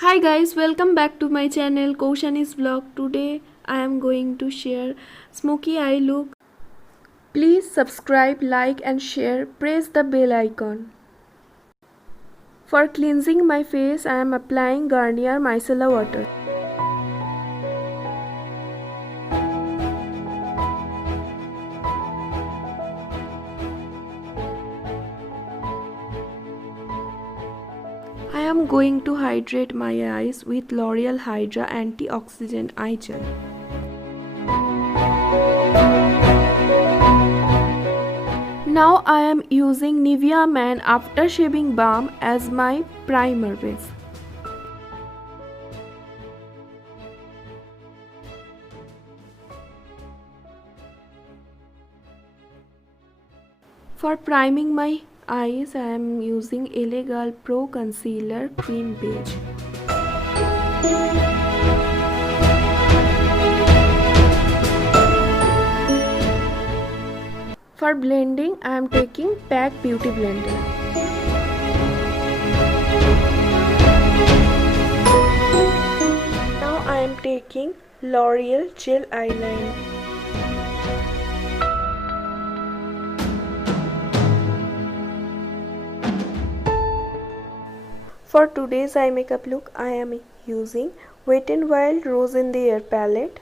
Hi guys, welcome back to my channel Kausani's vlog. Today I am going to share smoky eye look. Please subscribe, like and share. Press the bell icon. For cleansing my face, I am applying Garnier Micellar water. I am going to hydrate my eyes with L'Oreal Hydra Antioxidant Eye Gel. Now I am using NIVEA Man After Shaving Balm as my primer base. For priming my eyes, I am using LA Pro Concealer Cream Beige. For blending, I am taking PAC Beauty Blender. Now I am taking L'Oreal Gel Eyeliner. For today's eye makeup look, I am using Wet n Wild Rose in the Air palette.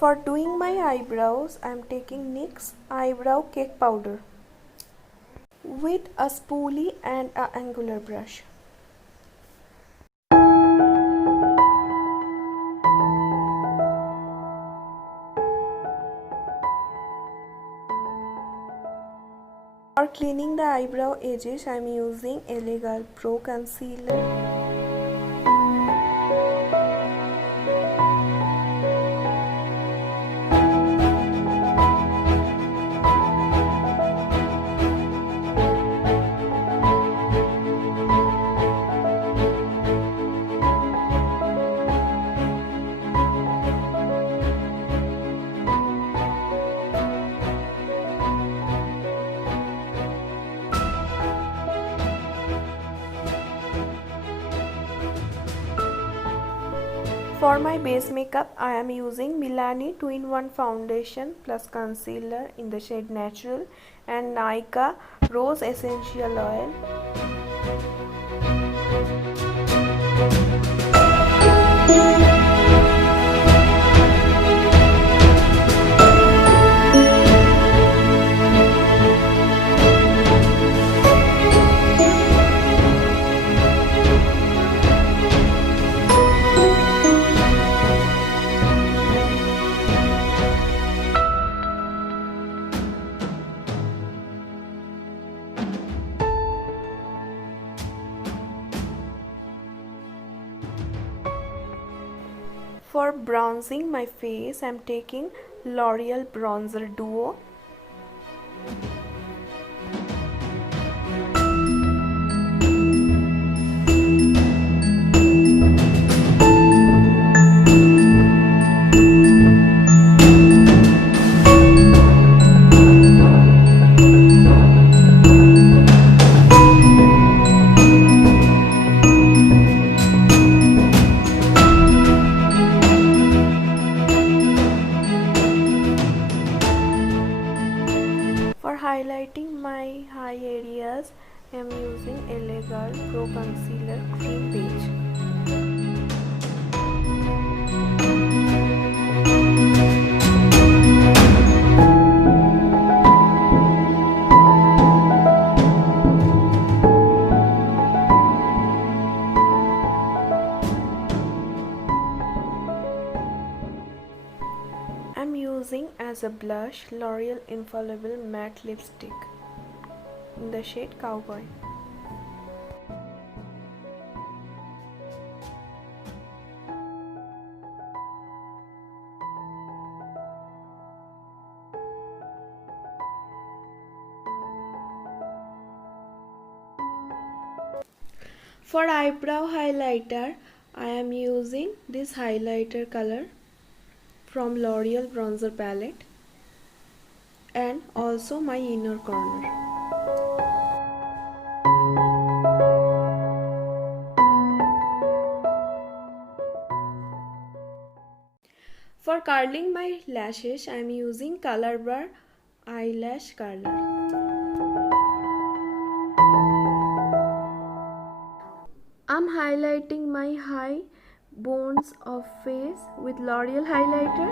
For doing my eyebrows, I am taking NYX Eyebrow Cake Powder with a spoolie and an angular brush. For cleaning the eyebrow edges, I am using LA Pro Concealer. For my base makeup, I am using Milani 2-in-1 Foundation plus Concealer in the shade Natural and Nykaa Rose Essential Oil. For bronzing my face, I am taking L'Oreal Bronzer Duo. highlighting my high areas, I am using LA Girl Pro Concealer Cream Beige. I'm using as a blush L'Oreal Infallible Matte Lipstick in the shade Cowboy. For eyebrow highlighter, I am using this highlighter color from L'Oreal Bronzer Palette and also my inner corner. For curling my lashes, I am using Color Bar Eyelash Curler. I'm highlighting my high bones of face with L'Oreal highlighter.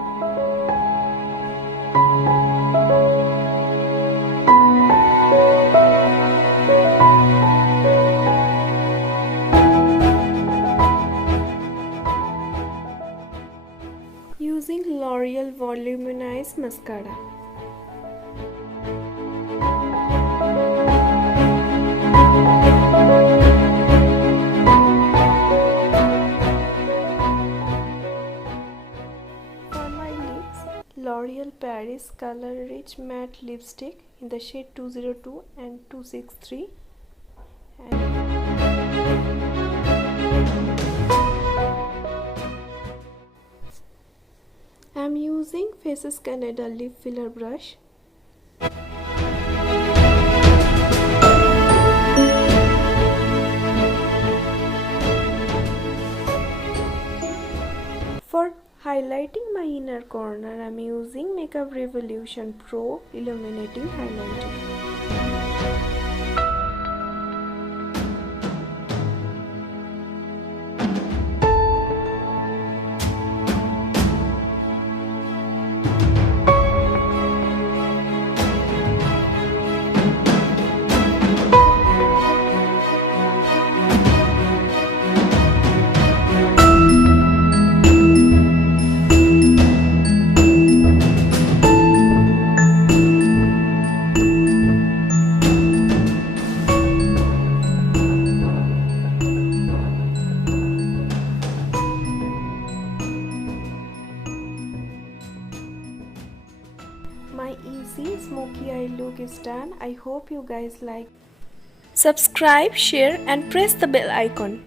Using L'Oreal Voluminized Mascara. L'Oreal Paris Color Rich Matte Lipstick in the shade 202 and 263. I'm using Faces Canada Lip Filler Brush. For highlighting my inner corner, I'm using Makeup Revolution Pro Illuminating Highlighter. My easy smoky eye look is done. I hope you guys like. Subscribe, share and press the bell icon.